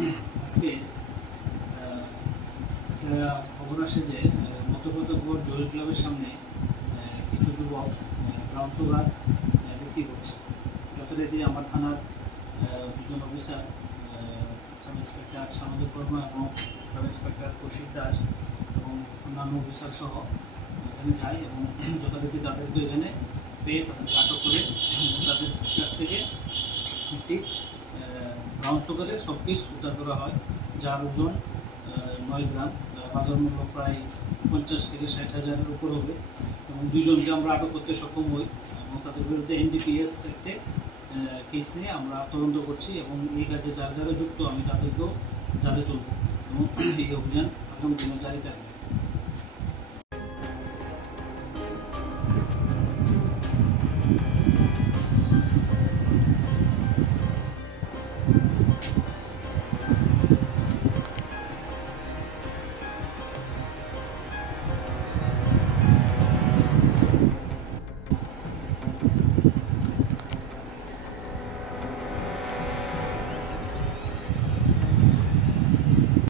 আজকে খবর আসে যে মতগতপুর জুয়েল ক্লাবের সামনে কিছু যুবক ব্রাউন সুগার বিক্রি করছে। যথারীতি আমার থানার দুজন অফিসার, সাব ইন্সপেক্টর সামুদ্রিক কর্মা এবং সাব ইন্সপেক্টর কৌশিক দাস এবং অন্যান্য অফিসার সহ এখানে যায় এবং যথারীতি তাদেরকে এখানে পেয়ে তাদেরকে আটক করে তাদের কাছ থেকে একটি ব্রাউন সুগারের সব পিস উদ্ধার করা হয়, যার ওজন 9 গ্রাম, বাজার মূল্য প্রায় 50 থেকে 60,000-এর উপর হবে এবং দুজনকে আমরা আটক করতে সক্ষম হই এবং তাদের বিরুদ্ধে NDPS অ্যাক্টে কেস নিয়ে আমরা তদন্ত করছি এবং এই কাজে যারা যারা যুক্ত আমি তাদেরকেও জালে তুলব এবং এই অভিযান আগামী দিনে জারি থাকবে।